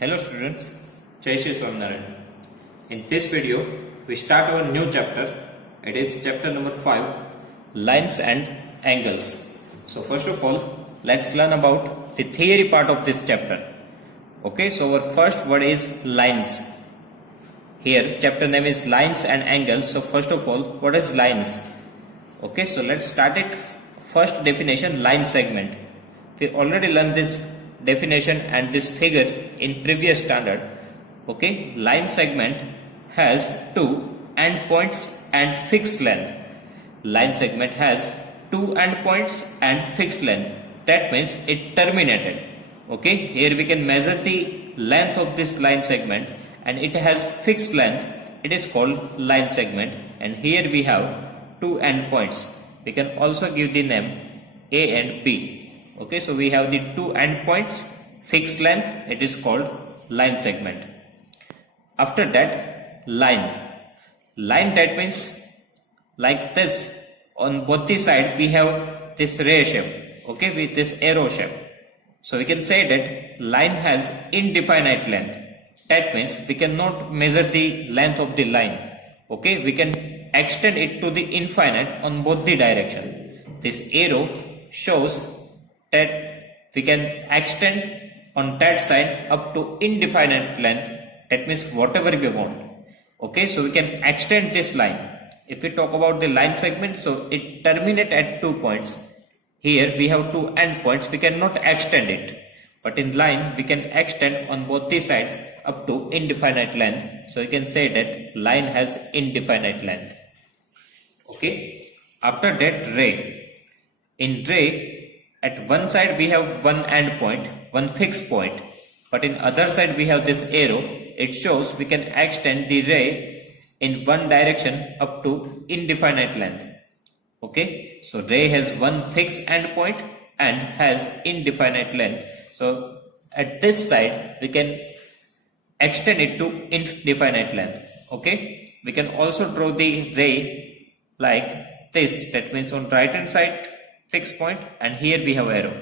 Hello students, Jai Shri Swaminarayan. In this video, we start our new chapter. It is chapter number 5, Lines and Angles. So first of all, let's learn about the theory part of this chapter. Okay, so our first word is lines. Here, chapter name is Lines and Angles. So first of all, what is lines? Okay, so let's start it. First definition, line segment. We already learned this definition and this figure in previous standard. Okay, line segment has two endpoints and fixed length. Line segment has two endpoints and fixed length. That means it terminated. Okay, here we can measure the length of this line segment and it has fixed length. It is called line segment, and here we have two endpoints. We can also give the name A and B. Okay, so we have the two endpoints, fixed length, it is called line segment. After that, line. Line, that means like this. On both the side we have this ray shape, okay, with this arrow shape. So we can say that line has indefinite length. That means we cannot measure the length of the line. Okay, we can extend it to the infinite on both the direction. This arrow shows that we can extend on that side up to indefinite length. That means whatever we want. Okay, so we can extend this line. If we talk about the line segment, so it terminates at 2 points. Here we have two endpoints, we cannot extend it. But in line, we can extend on both the sides up to indefinite length. So you can say that line has indefinite length. Okay, after that, ray. In ray, at one side we have one endpoint, one fixed point, but in other side we have this arrow. It shows we can extend the ray in one direction up to indefinite length. Okay, so ray has one fixed endpoint and has indefinite length. So at this side we can extend it to indefinite length. Okay, we can also draw the ray like this. That means on right hand side fixed point and here we have arrow.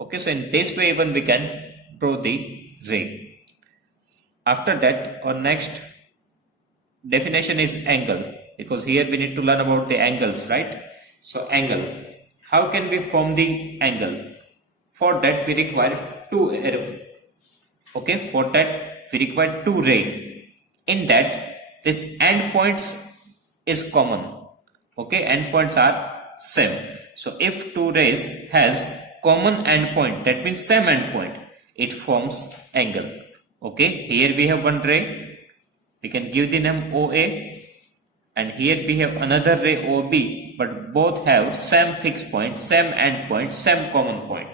Okay, so in this way even we can draw the ray. After that, our next definition is angle, because here we need to learn about the angles, right? So angle, how can we form the angle? For that we require two arrow. Okay, for that we require two ray. In that, this endpoints is common. Okay, endpoints are same. So if two rays has common endpoint, that means same endpoint, it forms angle. Okay, here we have one ray, we can give the name OA, and here we have another ray OB, but both have same fixed point, same endpoint, same common point.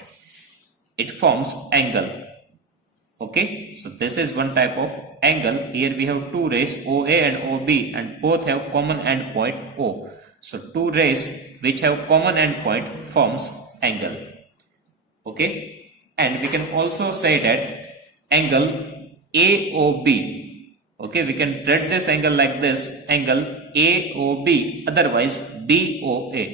It forms angle. Okay, so this is one type of angle. Here we have two rays OA and OB, and both have common endpoint O. So two rays which have common endpoint forms angle. Okay, and we can also say that angle AOB. Okay, we can write this angle like this, angle AOB, otherwise BOA.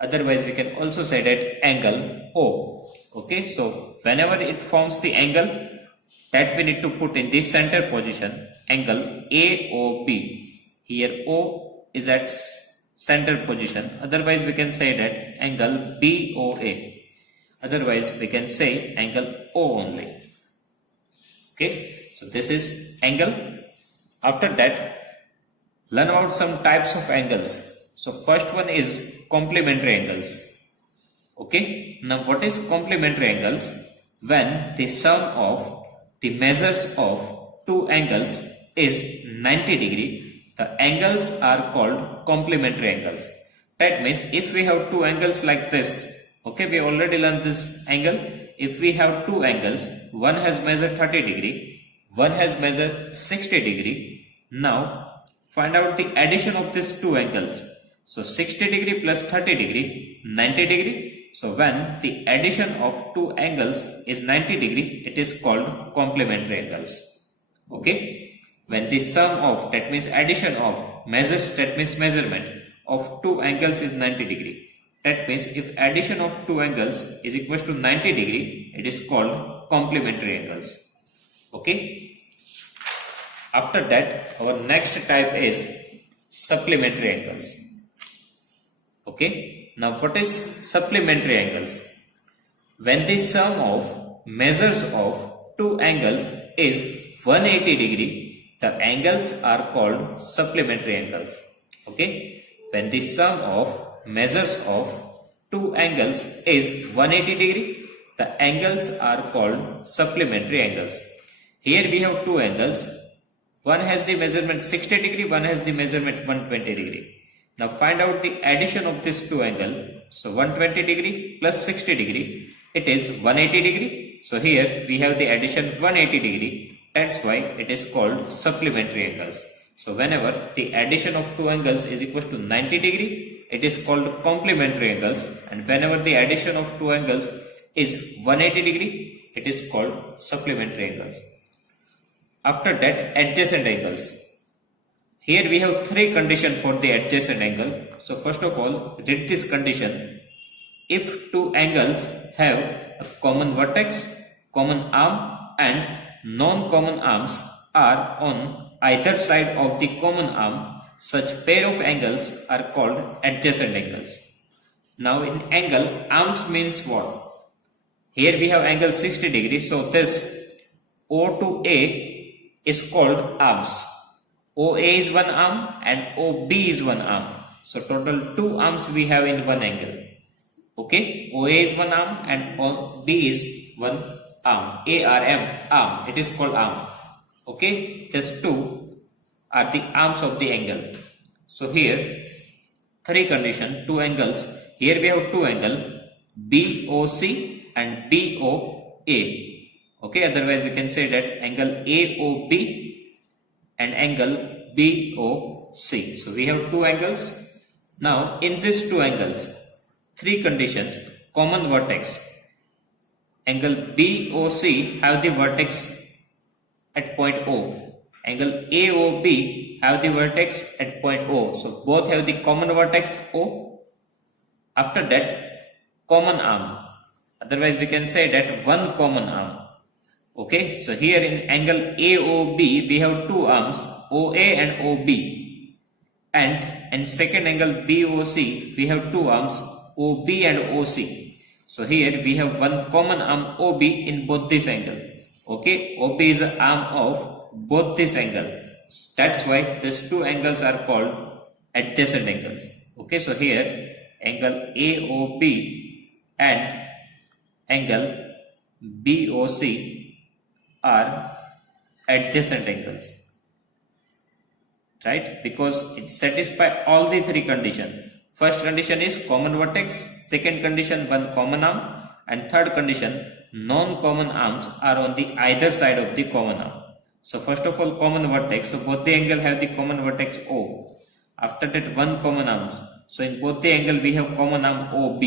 Otherwise we can also say that angle O. Okay, so whenever it forms the angle, that we need to put in the center position, angle AOB. Here O is at center position, otherwise we can say that angle BOA. Otherwise we can say angle O only. Okay, so this is angle. After that, learn about some types of angles. So first one is complementary angles. Okay, now what is complementary angles? When the sum of the measures of two angles is 90 degree, the angles are called complementary angles. That means if we have two angles like this, okay, we already learned this angle. If we have two angles, one has measured 30 degree, one has measured 60 degree. Now find out the addition of these two angles. So 60 degree plus 30 degree, 90 degree. So when the addition of two angles is 90 degree, it is called complementary angles. Okay, when the sum of, that means addition of, measures, that means measurement of two angles is 90 degree. That means if addition of two angles is equal to 90 degree, it is called complementary angles. Okay. After that, our next type is supplementary angles. Okay. Now, what is supplementary angles? When the sum of measures of two angles is 180 degree, the angles are called supplementary angles. Okay. When the sum of measures of two angles is 180 degree, the angles are called supplementary angles. Here we have two angles. One has the measurement 60 degree, one has the measurement 120 degree. Now find out the addition of these two angles. So 120 degree plus 60 degree, it is 180 degree. So here we have the addition 180 degree. That's why it is called supplementary angles. So whenever the addition of two angles is equal to 90 degree, it is called complementary angles. And whenever the addition of two angles is 180 degree, it is called supplementary angles. After that, adjacent angles. Here we have three conditions for the adjacent angle. So first of all, read this condition. If two angles have a common vertex, common arm and non-common arms are on either side of the common arm, such pair of angles are called adjacent angles. Now in angle, arms means what? Here we have angle 60 degrees. So this O to A is called arms. OA is one arm and OB is one arm. So total two arms we have in one angle. Okay, OA is one arm and OB is one arm. ARM, arm. It is called arm. Okay, just two are the arms of the angle. So here, three conditions, two angles. Here we have two angles, BOC and BOA. Okay, otherwise we can say that angle AOB and angle BOC. So we have two angles. Now in these two angles, three conditions, common vertex. Angle BOC have the vertex at point O. Angle AOB have the vertex at point O. So both have the common vertex O. After that, common arm. Otherwise we can say that one common arm. Okay, so here in angle AOB we have two arms, OA and OB, and in second angle BOC we have two arms, OB and OC. So here we have one common arm OB in both this angle. Okay, OB is an arm of both this angle. That's why these two angles are called adjacent angles. Okay, so here angle AOB and angle BOC are adjacent angles, right? Because it satisfies all the three conditions. First condition is common vertex, second condition one common arm, and third condition non-common arms are on the either side of the common arm. So first of all, common vertex. So both the angle have the common vertex O. After that, one common arms. So in both the angle we have common arm OB,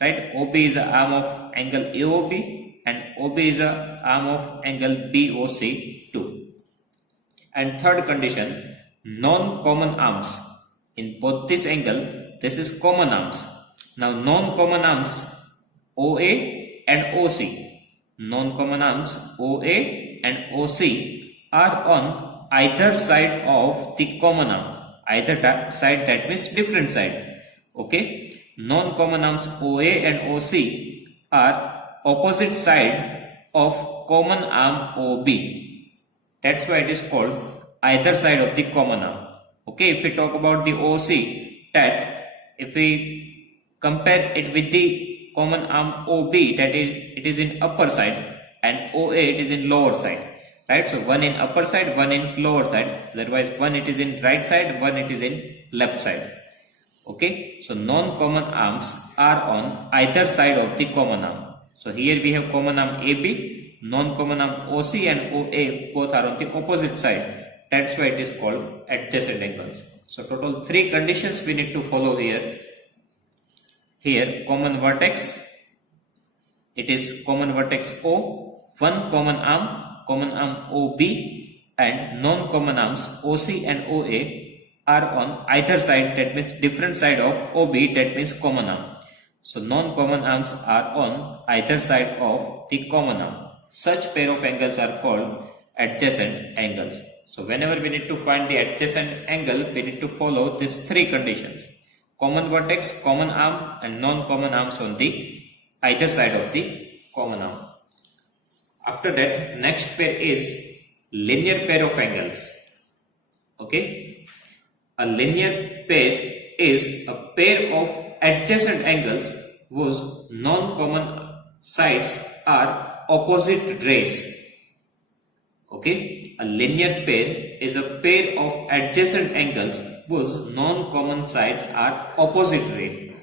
right? OB is an arm of angle AOB and OB is an arm of angle BOC too. And third condition, non-common arms. In both this angle, this is common arms. Now non-common arms OA and OC. Non-common arms OA and OC are on either side of the common arm. Either side, that means different side. Okay. Non-common arms OA and OC are opposite side of common arm OB. That's why it is called either side of the common arm. Okay, if we talk about the OC, that if we compare it with the common arm OB, that is, it is in upper side, and OA it is in lower side, right? So one in upper side, one in lower side. Otherwise, one it is in right side, one it is in left side. Okay, so non-common arms are on either side of the common arm. So here we have common arm AB, non-common arm OC and OA both are on the opposite side. That's why it is called adjacent angles. So total three conditions we need to follow here. Here common vertex, it is common vertex O, one common arm OB, and non-common arms OC and OA are on either side, that means different side of OB, that means common arm. So non-common arms are on either side of the common arm. such pair of angles are called adjacent angles. So whenever we need to find the adjacent angle, we need to follow these three conditions: common vertex, common arm, and non-common arms on the either side of the common arm. After that, next pair is linear pair of angles. Okay, a linear pair is a pair of adjacent angles whose non-common sides are opposite rays. Okay, a linear pair is a pair of adjacent angles whose non-common sides are opposite ray.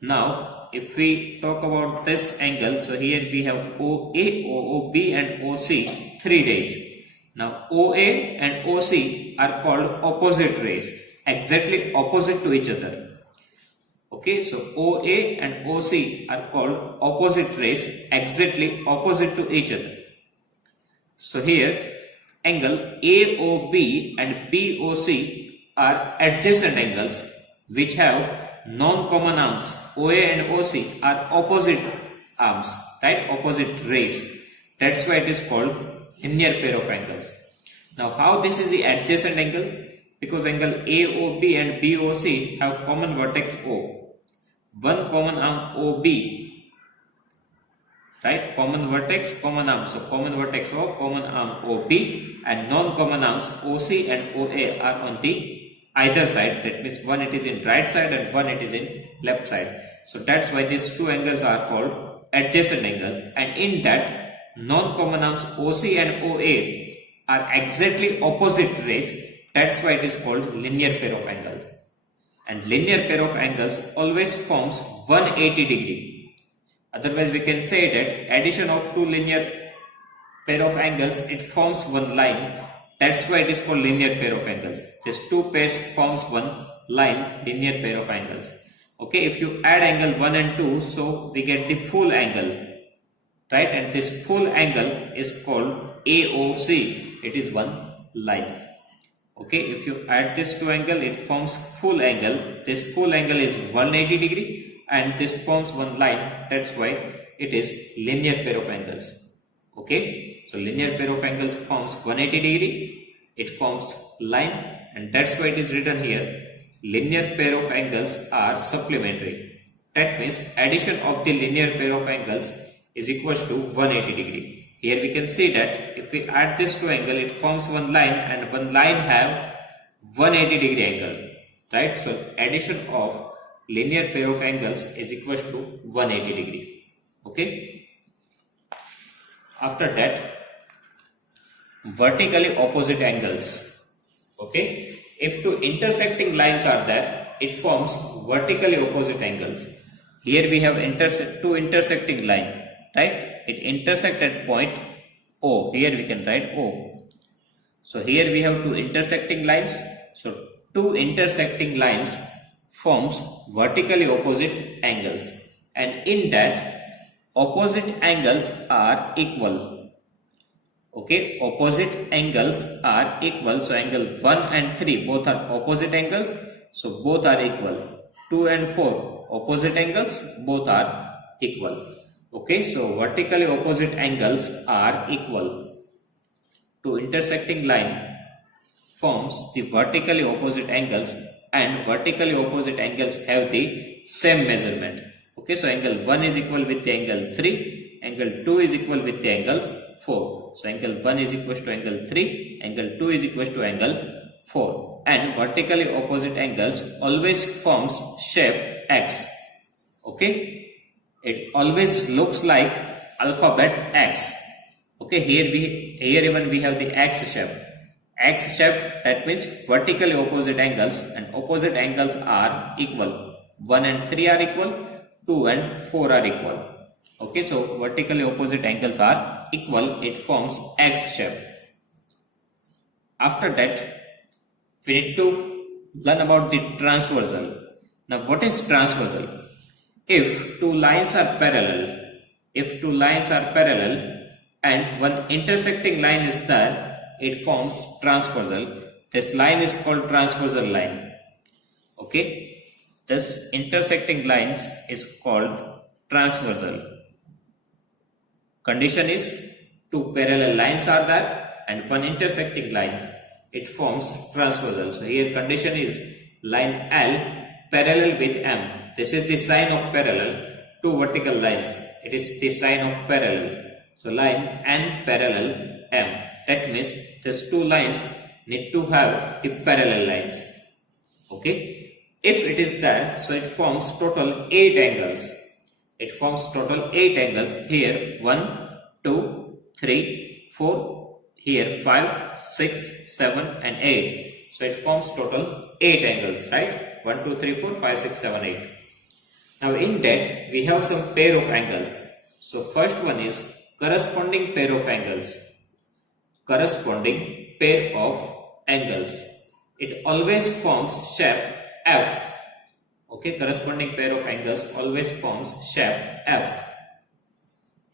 Now, if we talk about this angle, so here we have OA, OOB and OC, three rays. Now, OA and OC are called opposite rays, exactly opposite to each other. Okay, so OA and OC are called opposite rays, exactly opposite to each other. So here, angle AOB and BOC are adjacent angles which have non-common arms. OA and OC are opposite arms, right? Opposite rays. That's why it is called linear pair of angles. Now, how this is the adjacent angle? Because angle AOB and BOC have common vertex O. One common arm OB, right? Common vertex, common arm. So common vertex O, common arm OB, and non-common arms OC and OA are on the either side. That means one it is in right side and one it is in left side. So that's why these two angles are called adjacent angles. And in that, non-common arms OC and OA are exactly opposite rays. That's why it is called linear pair of angles. And linear pair of angles always forms 180 degree. Otherwise, we can say that addition of two linear pair of angles, it forms one line. That's why it is called linear pair of angles. Just two pairs forms one line, linear pair of angles. Okay, if you add angle 1 and 2, so we get the full angle, right? And this full angle is called AOC. It is one line. Okay, if you add this two angle, it forms full angle. This full angle is 180 degree and this forms one line. That's why it is linear pair of angles. Okay, so linear pair of angles forms 180 degree. It forms line, and that's why it is written here. Linear pair of angles are supplementary. That means addition of the linear pair of angles is equals to 180 degree. Here we can see that if we add this two angle, it forms one line, and one line have 180 degree angle, right? So addition of linear pair of angles is equals to 180 degree. Okay. After that, vertically opposite angles. Okay. If two intersecting lines are there, it forms vertically opposite angles. Here we have two intersecting line, right? It intersect at point O. Here we can write O. So here we have two intersecting lines. So two intersecting lines forms vertically opposite angles, and in that opposite angles are equal. Okay, opposite angles are equal. So angle 1 and 3 both are opposite angles. So both are equal. 2 and 4 opposite angles, both are equal. Okay, so vertically opposite angles are equal. Two intersecting line forms the vertically opposite angles, and vertically opposite angles have the same measurement. Okay, so angle 1 is equal with the angle 3, angle 2 is equal with the angle 4. So angle 1 is equal to angle 3, angle 2 is equal to angle 4. And vertically opposite angles always forms shape X. Okay, it always looks like alphabet X. Okay, here even we have the X shape. X shape, that means vertically opposite angles, and opposite angles are equal. 1 and 3 are equal, 2 and 4 are equal. Okay, so vertically opposite angles are equal. It forms X shape. After that, we need to learn about the transversal. Now, what is transversal? If two lines are parallel, and one intersecting line is there, it forms transversal. This line is called transversal line. Okay, this intersecting lines is called transversal. Condition is two parallel lines are there and one intersecting line, it forms transversal. So here condition is line L parallel with M. This is the sign of parallel, two vertical lines. It is the sign of parallel. So line N parallel M. That means these two lines need to have the parallel lines. Okay. If it is there, so it forms total 8 angles. It forms total 8 angles. Here 1, 2, 3, 4. Here 5, 6, 7 and 8. So it forms total 8 angles, right? 1, 2, 3, 4, 5, 6, 7, 8. Now in that we have some pair of angles. So first one is corresponding pair of angles. Corresponding pair of angles. It always forms shape F. Okay, corresponding pair of angles always forms shape F.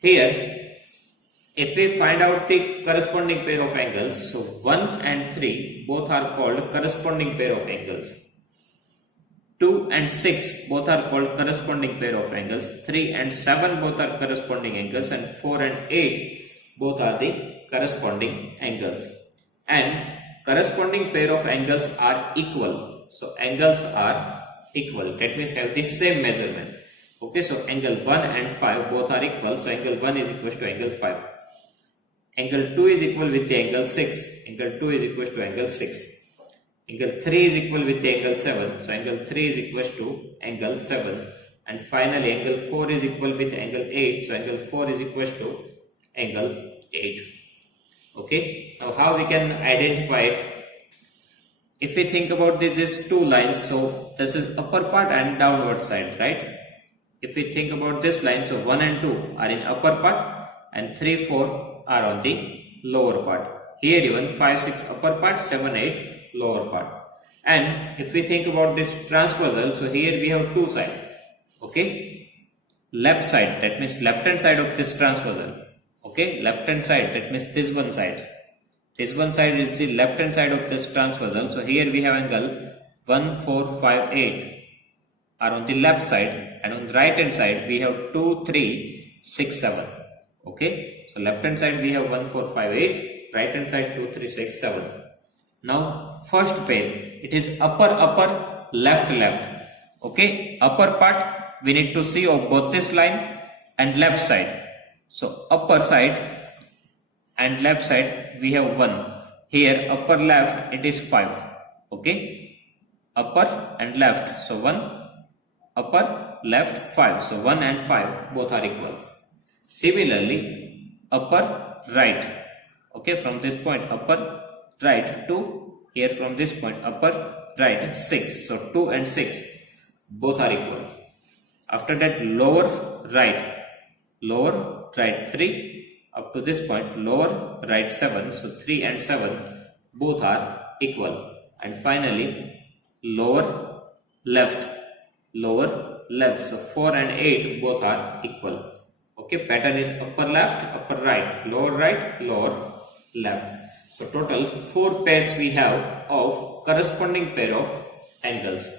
Here, if we find out the corresponding pair of angles, so 1 and 3 both are called corresponding pair of angles. 2 and 6 both are called corresponding pair of angles. 3 and 7 both are corresponding angles, and 4 and 8 both are the corresponding angles. And corresponding pair of angles are equal. So angles are equal. That means have the same measurement. Okay, so angle 1 and 5 both are equal. So angle 1 is equal to angle 5. Angle 2 is equal with the angle 6. Angle 2 is equal to angle 6. Angle 3 is equal with the angle 7. So angle 3 is equal to angle 7. And finally angle 4 is equal with angle 8. So angle 4 is equal to angle 8. Okay. Now how we can identify it? If we think about these two lines, so this is upper part and downward side, right? If we think about this line, so 1 and 2 are in upper part and 3, 4 are on the lower part. Here even 5, 6 upper part, 7, 8 lower part. And if we think about this transversal, so here we have two sides. Okay, left side, that means left hand side of this transversal. Okay, left hand side, that means this one side. This one side is the left hand side of this transversal. So here we have angle 1, 4, 5, 8 are on the left side, and on the right hand side we have 2, 3, 6, 7. Okay, so left hand side we have 1, 4, 5, 8, right hand side 2, 3, 6, 7. Now first pair, it is upper, left, left. Okay, upper part we need to see of both this line and left side. So upper side and left side we have 1. Here upper left it is 5. Okay, upper and left, so 1, upper left 5. So 1 and 5 both are equal. Similarly upper right, okay, from this point upper right 2, here from this point upper right 6. So 2 and 6 both are equal. After that lower right 3, up to this point lower right 7. So 3 and 7 both are equal. And finally lower left, so 4 and 8 both are equal. Okay, pattern is upper left, lower right, lower left. So total 4 pairs we have of corresponding pair of angles.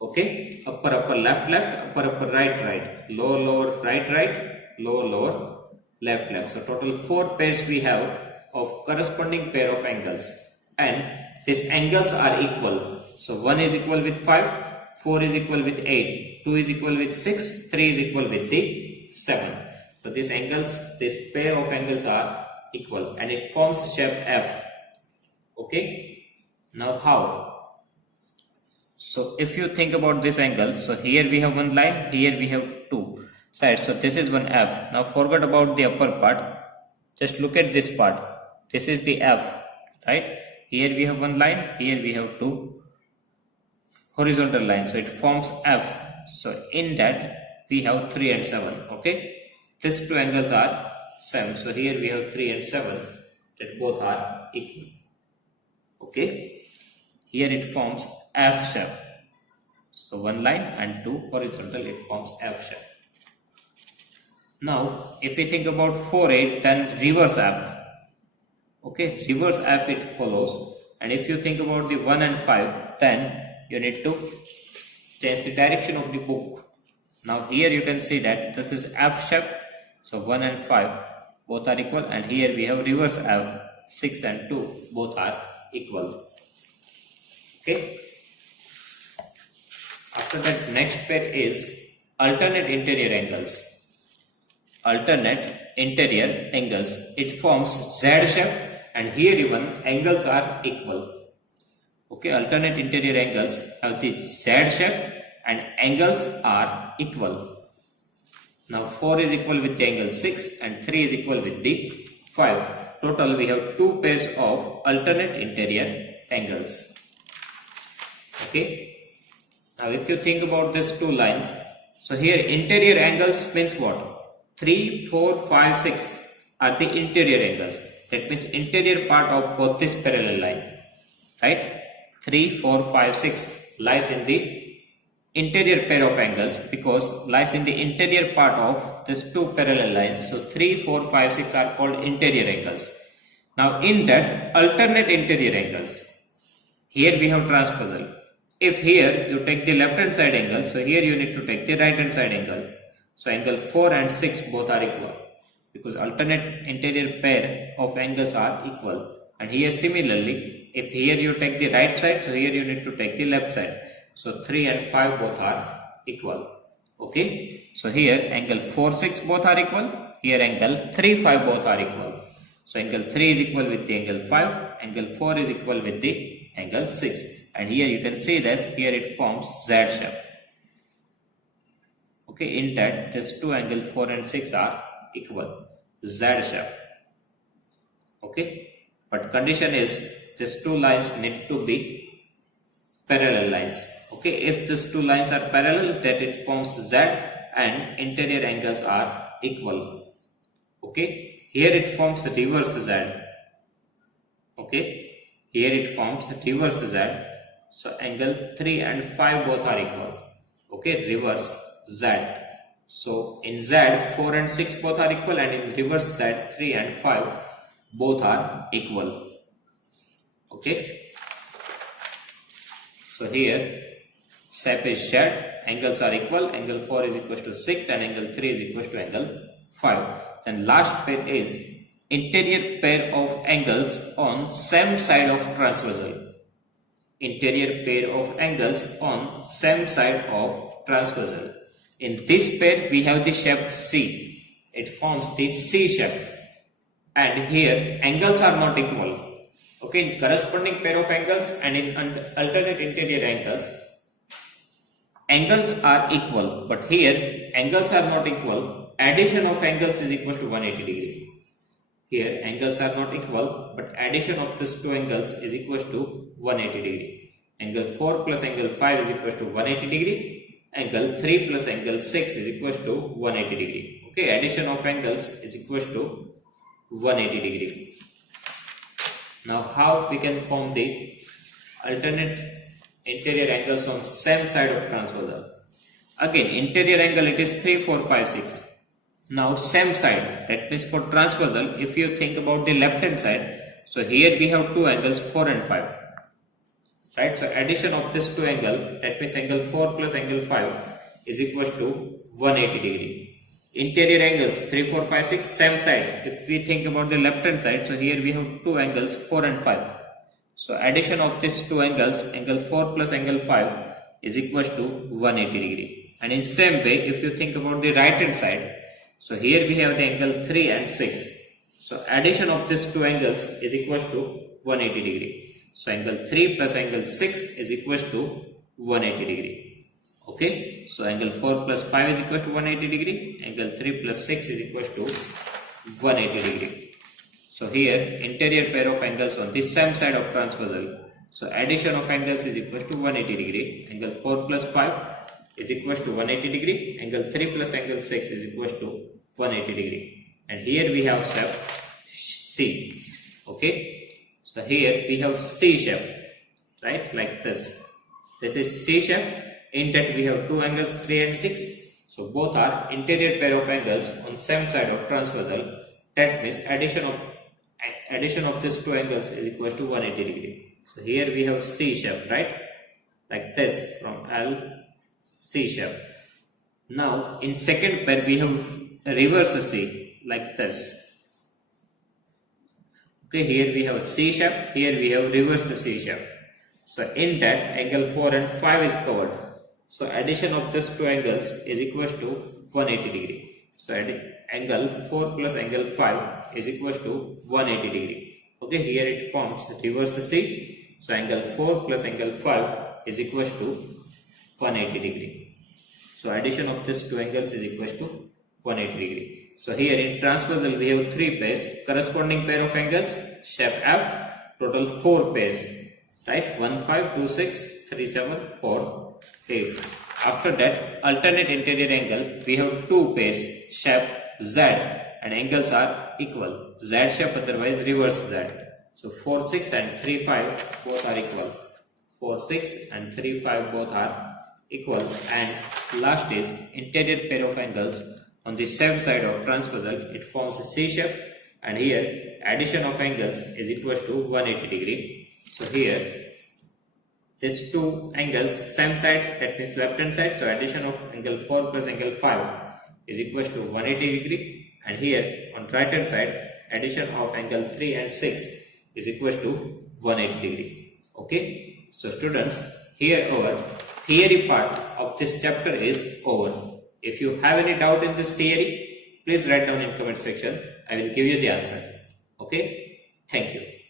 Okay, upper left, upper right, lower right, lower left. So total 4 pairs we have of corresponding pair of angles, and these angles are equal. So 1 is equal with 5, 4 is equal with 8, 2 is equal with 6, 3 is equal with the 7. So these angles, this pair of angles are equal, and it forms shape F. Okay, now how? So if you think about this angle, so here we have one line, here we have two sides. So this is one F. Now forget about the upper part. Just look at this part. This is the F, right? Here we have one line, here we have two horizontal lines. So it forms F. So in that we have 3 and 7. Okay, these two angles are same. So here we have 3 and 7, that both are equal. Okay, here it forms F shape. So one line and two horizontal, it forms F shape. Now if we think about 4, 8, then reverse F. Okay, reverse F it follows. And if you think about the 1 and 5, then you need to change the direction of the book. Now here you can see that this is F shape. So 1 and 5 both are equal, and here we have reverse F, 6 and 2 both are equal. Okay. After that, next pair is alternate interior angles. Alternate interior angles. It forms Z shape, and here even angles are equal. Okay, alternate interior angles have the Z shape and angles are equal. Now 4 is equal with the angle 6 and 3 is equal with the 5. Total we have 2 pairs of alternate interior angles. Okay. Now if you think about these two lines, so here interior angles means what? 3, 4, 5, 6 are the interior angles. That means interior part of both this parallel line. Right? 3, 4, 5, 6 lies in the interior pair of angles because lies in the interior part of these two parallel lines. So 3, 4, 5, 6 are called interior angles. Now in that alternate interior angles, here we have transversal. If here you take the left hand side angle, so here you need to take the right hand side angle. So angle 4 and 6 both are equal because alternate interior pair of angles are equal. And here similarly, if here you take the right side, so here you need to take the left side. So 3 and 5 both are equal. Okay. So here angle 4, 6 both are equal. Here angle 3, 5 both are equal. So angle 3 is equal with the angle 5. Angle 4 is equal with the angle 6. And here you can see that here it forms Z shape. Okay, in that these two angles 4 and 6 are equal. Z shape. Okay, but condition is these two lines need to be parallel lines. Okay, if these two lines are parallel, that it forms Z and interior angles are equal. Okay, here it forms reverse Z. Okay, here it forms reverse Z. So angle 3 and 5 both are equal. Okay, reverse Z. So in Z 4 and 6 both are equal, and in reverse Z 3 and 5 both are equal. Okay. So here shape is Z, angles are equal, angle 4 is equal to 6 and angle 3 is equal to angle 5. Then last pair is interior pair of angles on same side of transversal. Interior pair of angles on same side of transversal. In this pair we have the shape C. It forms the C shape. And here angles are not equal. Okay, in corresponding pair of angles and in alternate interior angles, angles are equal. But here angles are not equal. Addition of angles is equal to 180 degree. Here angles are not equal, but addition of these two angles is equal to 180 degree. Angle 4 plus angle 5 is equal to 180 degree. Angle 3 plus angle 6 is equal to 180 degree. Okay, addition of angles is equal to 180 degree. Now how we can form the alternate interior angles on same side of transversal? Again, interior angle it is 3, 4, 5, 6. Now same side, that means for transversal, if you think about the left hand side, so here we have two angles 4 and 5. Right, so addition of this two angle, that means angle 4 plus angle 5 is equal to 180 degree. Interior angles 3, 4, 5, 6, same side. If we think about the left hand side, so here we have two angles 4 and 5. So addition of these two angles, angle 4 plus angle 5 is equal to 180 degree. And in same way, if you think about the right hand side, so here we have the angle 3 and 6. So addition of these two angles is equal to 180 degree. So angle 3 plus angle 6 is equal to 180 degree. Okay. So angle 4 plus 5 is equal to 180 degree. Angle 3 plus 6 is equal to 180 degree. So here interior pair of angles on this same side of transversal. So addition of angles is equal to 180 degree. Angle 4 plus 5 is equal to 180 degree. Angle 3 plus angle 6 is equal to 180 degree. And here we have shape C. Okay. So here we have C shape, right, like this. This is C shape. In that we have two angles 3 and 6. So both are interior pair of angles on same side of transversal. That means addition of these two angles is equal to 180 degree. So here we have C shape, right, like this, from L C shape. Now in second pair we have reverse C, like this. Okay, here we have a C shape, here we have reverse C shape. So in that, angle 4 and 5 is covered. So addition of these two angles is equals to 180 degree. So angle 4 plus angle 5 is equals to 180 degree. Okay, here it forms reverse C. So angle 4 plus angle 5 is equals to 180 degree. So addition of these two angles is equals to 180 degree. So here in transversal we have 3 pairs, corresponding pair of angles, shape F, total 4 pairs, right? 1, 5, 2, 6, 3, 7, 4, 8. After that, alternate interior angle, we have 2 pairs, shape Z, and angles are equal, Z shape otherwise reverse Z. So 4, 6 and 3, 5 both are equal. 4, 6 and 3, 5 both are equal, and last is interior pair of angles on the same side of transversal, it forms a C shape, and here addition of angles is equals to 180 degree. So here these two angles same side, that means left hand side, so addition of angle 4 plus angle 5 is equals to 180 degree, and here on right hand side addition of angle 3 and 6 is equals to 180 degree. Okay, so students, here our theory part of this chapter is over. If you have any doubt in this theory, please write down in comment section. I will give you the answer. Okay, thank you.